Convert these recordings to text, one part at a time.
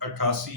88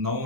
9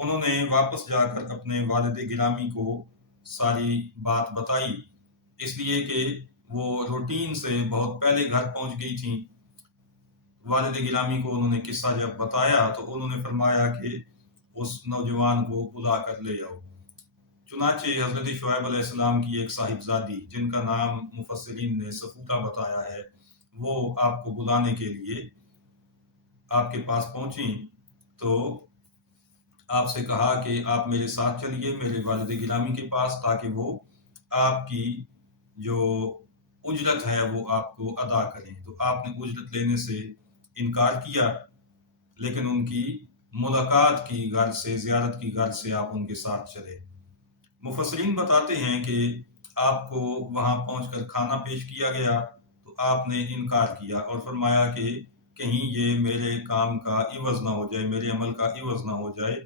انہوں نے واپس جا کر اپنے والد گرامی کو ساری بات بتائی، اس لیے کہ وہ روٹین سے بہت پہلے گھر پہنچ گئی تھیں۔ والد گرامی کو انہوں نے قصہ جب بتایا تو انہوں نے فرمایا کہ اس نوجوان کو بلا کر لے آؤ۔ چنانچہ حضرت شعیب علیہ السلام کی ایک صاحبزادی جن کا نام مفسرین نے صفورہ بتایا ہے، وہ آپ کو بلانے کے لیے آپ کے پاس پہنچیں تو آپ سے کہا کہ آپ میرے ساتھ چلیے میرے والد گرامی کے پاس، تاکہ وہ آپ کی جو اجرت ہے وہ آپ کو ادا کریں۔ تو آپ نے اجرت لینے سے انکار کیا، لیکن ان کی ملاقات کی غرض سے، زیارت کی غرض سے آپ ان کے ساتھ چلے۔ مفسرین بتاتے ہیں کہ آپ کو وہاں پہنچ کر کھانا پیش کیا گیا تو آپ نے انکار کیا اور فرمایا کہ کہیں یہ میرے کام کا عوض نہ ہو جائے، میرے عمل کا عوض نہ ہو جائے،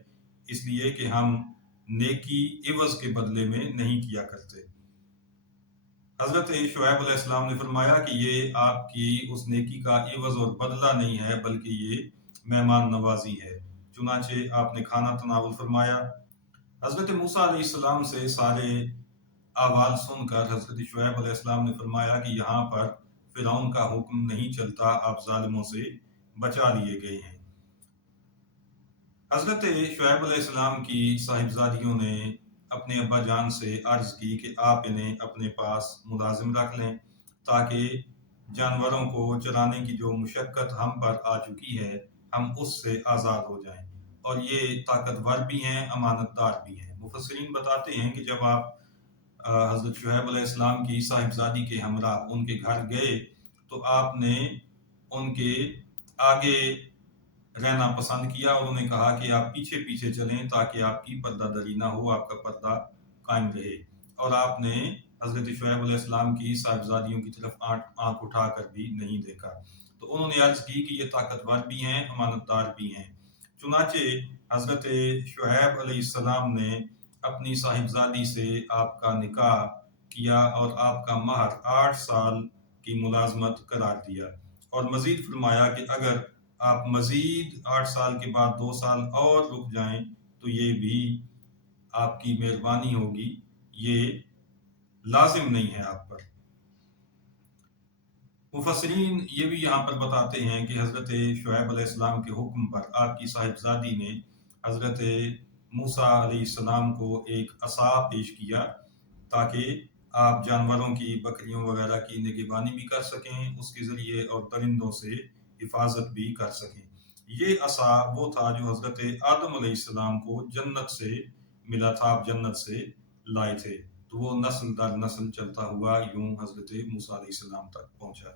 اس لیے کہ ہم نیکی عوض کے بدلے میں نہیں کیا کرتے۔ حضرت شعیب علیہ السلام نے فرمایا کہ یہ آپ کی اس نیکی کا عوض اور بدلہ نہیں ہے، بلکہ یہ مہمان نوازی ہے۔ چنانچہ آپ نے کھانا تناول فرمایا۔ حضرت موسیٰ علیہ السلام سے سارے احوال سن کر حضرت شعیب علیہ السلام نے فرمایا کہ یہاں پر فرعون کا حکم نہیں چلتا، آپ ظالموں سے بچا لیے گئے ہیں۔ حضرت شعیب علیہ السلام کی صاحبزادیوں نے اپنے ابا جان سے عرض کی کہ آپ انہیں اپنے پاس ملازم رکھ لیں، تاکہ جانوروں کو چرانے کی جو مشقت ہم پر آ چکی ہے ہم اس سے آزاد ہو جائیں، اور یہ طاقتور بھی ہیں، امانت دار بھی ہیں۔ مفسرین بتاتے ہیں کہ جب آپ حضرت شعیب علیہ السلام کی صاحبزادی کے ہمراہ ان کے گھر گئے تو آپ نے ان کے آگے رہنا پسند کیا اور انہوں نے کہا کہ آپ پیچھے پیچھے چلیں تاکہ آپ کی پردہ دری نہ ہو، آپ کا پردہ قائم رہے، اور آپ نے حضرت شعیب علیہ السلام کی صاحبزادیوں کی طرف آنکھ اٹھا کر بھی نہیں دیکھا۔ تو انہوں نے عرض کی کہ یہ طاقتور بھی ہیں، امانت دار بھی ہیں۔ چنانچہ حضرت شعیب علیہ السلام نے اپنی صاحبزادی سے آپ کا نکاح کیا اور آپ کا مہر 8 سال کی ملازمت قرار دیا، اور مزید فرمایا کہ اگر آپ مزید 8 سال کے بعد 2 سال اور رک جائیں تو یہ بھی آپ کی مہربانی ہوگی، یہ لازم نہیں ہے آپ پر۔ مفسرین یہ بھی یہاں پر بتاتے ہیں کہ حضرت شعیب علیہ السلام کے حکم پر آپ کی صاحبزادی نے حضرت موسیٰ علیہ السلام کو ایک عصا پیش کیا تاکہ آپ جانوروں کی، بکریوں وغیرہ کی نگہبانی بھی کر سکیں اس کے ذریعے، اور درندوں سے حفاظت بھی کر سکیں۔ یہ عصا وہ تھا جو حضرت آدم علیہ السلام کو جنت سے ملا تھا، آپ جنت سے لائے تھے، تو وہ نسل در نسل چلتا ہوا یوں حضرت موسیٰ علیہ السلام تک پہنچا۔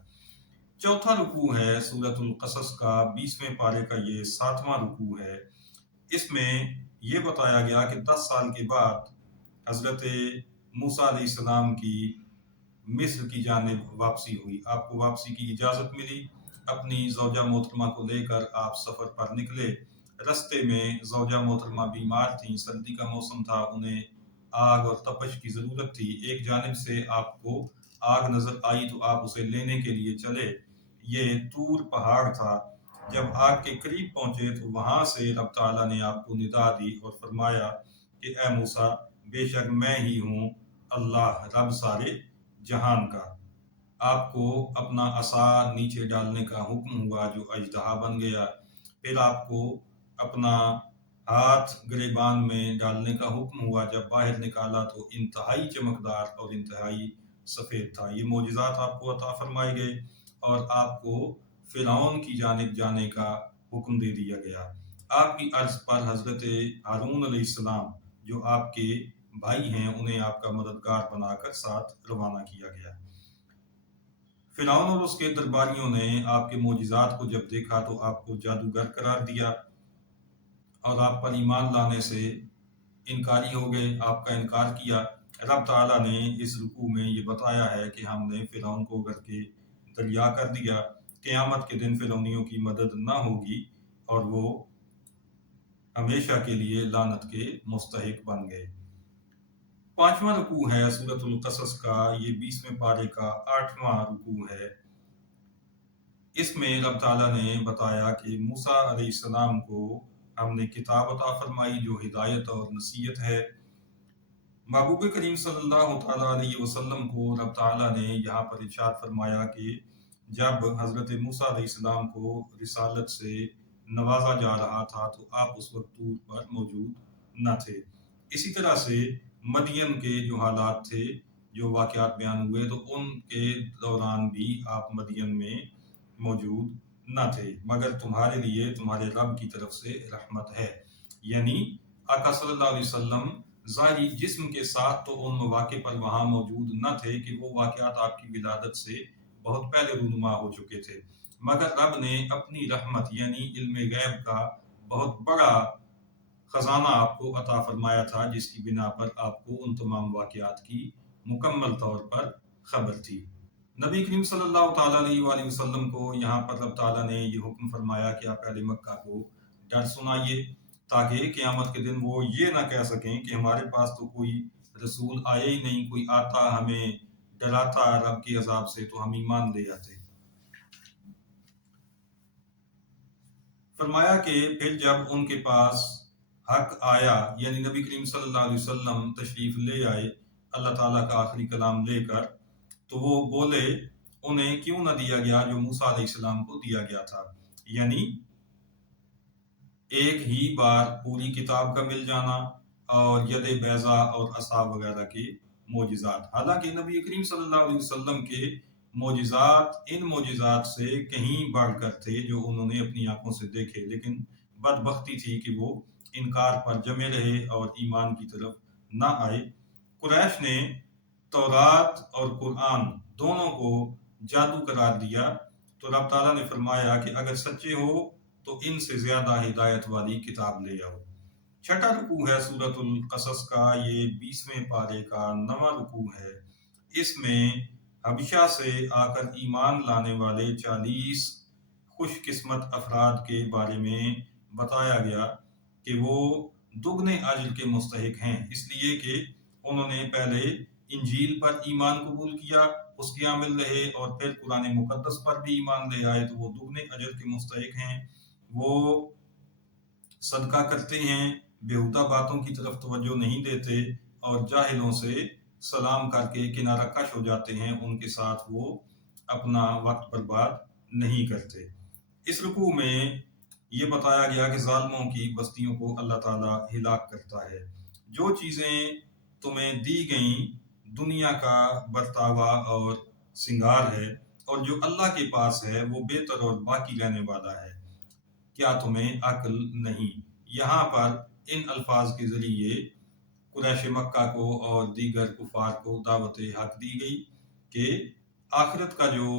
چوتھا رکوع ہے سورۃ القصص کا 20ویں پارے کا، یہ 7واں رکوع ہے۔ اس میں یہ بتایا گیا کہ 10 سال کے بعد حضرت موسیٰ علیہ السلام کی مصر کی جانب واپسی ہوئی، آپ کو واپسی کی اجازت ملی، اپنی زوجہ محترمہ کو لے کر آپ سفر پر نکلے۔ رستے میں زوجہ محترمہ بیمار تھیں، سردی کا موسم تھا، انہیں آگ اور تپش کی ضرورت تھی۔ ایک جانب سے آپ کو آگ نظر آئی تو آپ اسے لینے کے لیے چلے، یہ طور پہاڑ تھا۔ جب آگ کے قریب پہنچے تو وہاں سے رب تعالیٰ نے آپ کو ندا دی اور فرمایا کہ اے موسیٰ، بے شک میں ہی ہوں اللہ رب سارے جہان کا۔ آپ کو اپنا عصا نیچے ڈالنے کا حکم ہوا جو اژدہا بن گیا، پھر آپ کو اپنا ہاتھ گریبان میں ڈالنے کا حکم ہوا، جب باہر نکالا تو انتہائی چمکدار اور انتہائی سفید تھا۔ یہ معجزات آپ کو عطا فرمائے گئے اور آپ کو فرعون کی جانب جانے کا حکم دے دیا گیا۔ آپ کی عرض پر حضرت ہارون علیہ السلام جو آپ کے بھائی ہیں انہیں آپ کا مددگار بنا کر ساتھ روانہ کیا گیا۔ فرعون اور اس کے درباریوں نے آپ کے معجزات کو جب دیکھا تو آپ کو جادوگر قرار دیا اور آپ پر ایمان لانے سے انکاری ہو گئے، آپ کا انکار کیا۔ رب تعالیٰ نے اس رکوع میں یہ بتایا ہے کہ ہم نے فرعون کو کر کے دریا کر دیا، قیامت کے دن فرعونیوں کی مدد نہ ہوگی اور وہ ہمیشہ کے لیے لعنت کے مستحق بن گئے۔ 5واں رکوع ہے سورۃ القصص کا، یہ 20ویں پارے کا 8واں رکوع ہے۔ اس میں رب تعالیٰ نے بتایا کہ موسیٰ علیہ السلام کو ہم نے کتاب عطا فرمائی جو ہدایت اور نصیحت ہے۔ محبوب کریم صلی اللہ تعالیٰ علیہ وسلم کو رب تعالیٰ نے یہاں پر ارشاد فرمایا کہ جب حضرت موسیٰ علیہ السلام کو رسالت سے نوازا جا رہا تھا تو آپ اس وقت طور پر موجود نہ تھے۔ اسی طرح سے مدین کے جو حالات تھے، جو واقعات بیان ہوئے، تو ان کے دوران بھی آپ مدین میں موجود نہ تھے، مگر تمہارے لیے تمہارے رب کی طرف سے رحمت ہے۔ یعنی آقا صلی اللہ علیہ وسلم ظاہری جسم کے ساتھ تو ان مواقع پر وہاں موجود نہ تھے کہ وہ واقعات آپ کی ولادت سے بہت پہلے رونما ہو چکے تھے، مگر رب نے اپنی رحمت یعنی علم غیب کا بہت بڑا خزانہ آپ کو عطا فرمایا تھا، جس کی بنا پر آپ کو ان تمام واقعات کی مکمل طور پر خبر تھی۔ نبی کریم صلی اللہ تعالیٰ علیہ وآلہ وسلم کو یہاں پر رب تعالیٰ نے یہ حکم فرمایا کہ آپ اہل مکہ کو ڈر سنائیے، تاکہ قیامت کے دن وہ یہ نہ کہہ سکیں کہ ہمارے پاس تو کوئی رسول آیا ہی نہیں، کوئی آتا ہمیں ڈراتا رب کی عذاب سے تو ہم ایمان لے آتے۔ فرمایا کہ پھر جب ان کے پاس حق آیا، یعنی نبی کریم صلی اللہ علیہ وسلم تشریف لے آئے اللہ تعالیٰ کا آخری کلام لے کر، تو وہ بولے انہیں کیوں نہ دیا گیا جو موسیٰ علیہ السلام کو دیا گیا تھا، یعنی ایک ہی بار پوری کتاب کا مل جانا اور ید بیضا اور عصا وغیرہ کے معجزات۔ حالانکہ نبی کریم صلی اللہ علیہ وسلم کے معجزات ان معجزات سے کہیں بڑھ کر تھے جو انہوں نے اپنی آنکھوں سے دیکھے، لیکن بدبختی تھی کہ وہ انکار پر جمے رہے اور ایمان کی طرف نہ آئے۔ قریش نے تورات اور قرآن دونوں کو جادو قرار دیا، تو رب تعالیٰ نے فرمایا کہ اگر سچے ہو تو ان سے زیادہ ہدایت والی کتاب لے آؤ۔ چھٹا رکوع ہے سورۃ القصص کا، یہ 20ویں پارے کا 9واں رکوع ہے۔ اس میں حبشہ سے آ کر ایمان لانے والے 40 خوش قسمت افراد کے بارے میں بتایا گیا کہ وہ دگنے اجر کے مستحق ہیں، اس لیے کہ انہوں نے پہلے انجیل پر ایمان قبول کیا، اس کے عامل رہے، اور پھر قرآن مقدس پر بھی ایمان لے آئے، تو وہ دگنے اجر کے مستحق ہیں۔ وہ صدقہ کرتے ہیں، بیہودہ باتوں کی طرف توجہ نہیں دیتے، اور جاہلوں سے سلام کر کے کنارہ کش ہو جاتے ہیں، ان کے ساتھ وہ اپنا وقت برباد نہیں کرتے۔ اس رکوع میں یہ بتایا گیا کہ ظالموں کی بستیوں کو اللہ تعالیٰ ہلاک کرتا ہے۔ جو چیزیں تمہیں دی گئیں دنیا کا برتاوا اور سنگار ہے، اور جو اللہ کے پاس ہے وہ بہتر اور باقی رہنے والا ہے، کیا تمہیں عقل نہیں؟ یہاں پر ان الفاظ کے ذریعے قریش مکہ کو اور دیگر کفار کو دعوت حق دی گئی کہ آخرت کا جو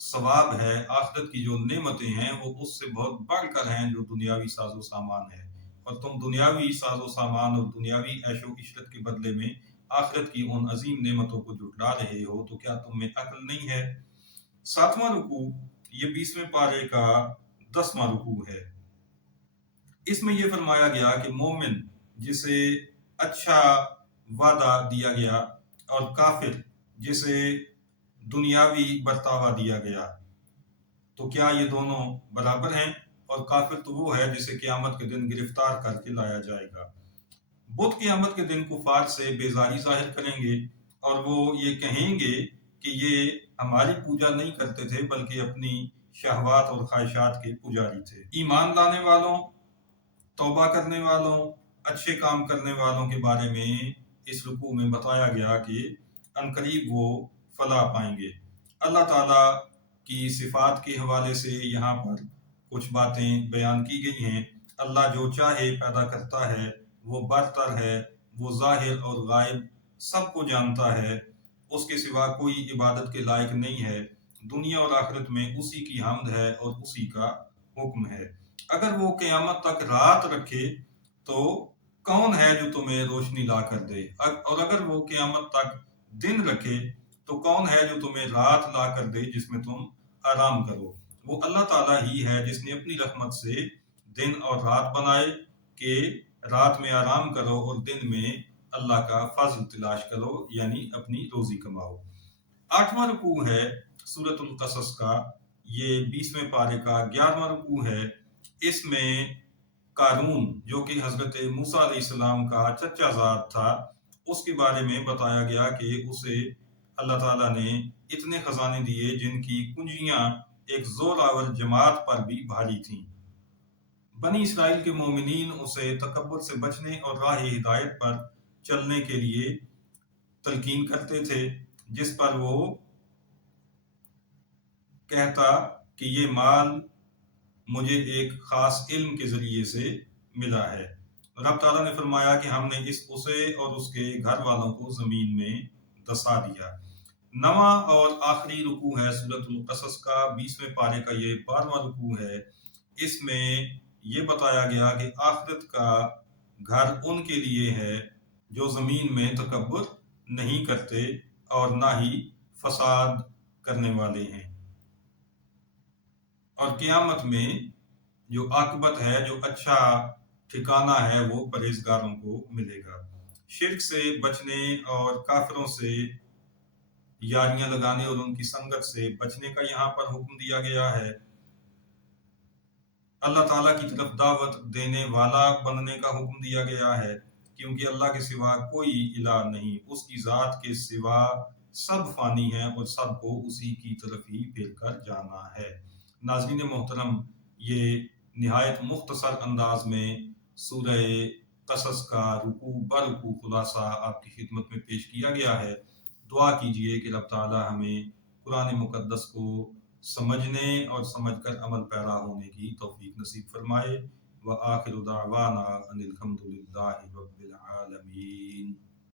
ثواب ہے، آخرت کی جو نعمتیں ہیں، وہ اس سے بہت بڑھ کر ہیں جو دنیاوی ساز و سامان ہے، اور تم دنیاوی ساز و سامان اور دنیاوی عیش و عشرت کے بدلے میں آخرت کی ان عظیم نعمتوں کو جھٹلا رہے ہو، تو کیا تم میں عقل نہیں ہے؟ 7واں رکوع یہ 20ویں پارے کا 10واں رکوع ہے۔ اس میں یہ فرمایا گیا کہ مومن جسے اچھا وعدہ دیا گیا اور کافر جسے دنیاوی برتاوا دیا گیا، تو کیا یہ دونوں برابر ہیں؟ اور کافر تو وہ ہے جسے قیامت کے دن گرفتار کر کے لایا جائے گا۔ بت قیامت کے دن کفار سے بیزاری ظاہر کریں گے، اور وہ یہ کہیں گے کہ یہ ہماری پوجا نہیں کرتے تھے بلکہ اپنی شہوات اور خواہشات کے پجاری تھے۔ ایمان لانے والوں، توبہ کرنے والوں، اچھے کام کرنے والوں کے بارے میں اس رکوع میں بتایا گیا کہ عنقریب وہ فلاح پائیں گے۔ اللہ تعالیٰ کی صفات کے حوالے سے یہاں پر کچھ باتیں بیان کی گئی ہیں۔ اللہ جو چاہے پیدا کرتا ہے، وہ برتر ہے، وہ ظاہر اور غائب سب کو جانتا ہے، اس کے سوا کوئی عبادت کے لائق نہیں ہے۔ دنیا اور آخرت میں اسی کی حمد ہے اور اسی کا حکم ہے۔ اگر وہ قیامت تک رات رکھے تو کون ہے جو تمہیں روشنی لا کر دے، اور اگر وہ قیامت تک دن رکھے تو کون ہے جو تمہیں رات لا کر دے جس میں تم آرام کرو۔ وہ اللہ تعالیٰ ہی ہے جس نے اپنی رحمت سے دن اور رات بنائے کہ رات میں آرام کرو اور دن میں اللہ کا فضل تلاش کرو، یعنی اپنی روزی کماؤ۔ 8واں رکوع ہے سورۃ القصص کا، یہ 20ویں پارے کا 11واں رکوع ہے۔ اس میں قارون جو کہ حضرت موسیٰ علیہ السلام کا چچا زاد تھا، اس کے بارے میں بتایا گیا کہ اسے اللہ تعالیٰ نے اتنے خزانے دیے جن کی کنجیاں ایک زور آور جماعت پر بھی بھاری تھیں۔ بنی اسرائیل کے مومنین اسے تکبر سے بچنے اور راہ ہدایت پر چلنے کے لیے تلقین کرتے تھے، جس پر وہ کہتا کہ یہ مال مجھے ایک خاص علم کے ذریعے سے ملا ہے۔ رب تعالیٰ نے فرمایا کہ ہم نے اسے اور اس کے گھر والوں کو زمین میں دسا دیا۔ نواں اور آخری رکوع ہے سورۃ القصص کا، 20ویں پارے کا یہ 12واں رکوع ہے۔ اس میں یہ بتایا گیا کہ آخرت کا گھر ان کے لیے ہے جو زمین میں تکبر نہیں کرتے اور نہ ہی فساد کرنے والے ہیں، اور قیامت میں جو عاقبت ہے، جو اچھا ٹھکانہ ہے، وہ پرہیزگاروں کو ملے گا۔ شرک سے بچنے اور کافروں سے یاریاں لگانے اور ان کی سنگت سے بچنے کا یہاں پر حکم دیا گیا ہے۔ اللہ تعالیٰ کی طرف دعوت دینے والا بننے کا حکم دیا گیا ہے، کیونکہ اللہ کے سوا کوئی الہ نہیں، اس کی ذات کے سوا سب فانی ہیں اور سب کو اسی کی طرف ہی پھر کر جانا ہے۔ ناظرین محترم، یہ نہایت مختصر انداز میں سورہ قصص کا رکوع برکوع خلاصہ آپ کی خدمت میں پیش کیا گیا ہے۔ دعا کیجئے کہ رب تعالیٰ ہمیں قرآن مقدس کو سمجھنے اور سمجھ کر عمل پیرا ہونے کی توفیق نصیب فرمائے۔ وآخر دعوانا ان الحمد للہ رب العالمین۔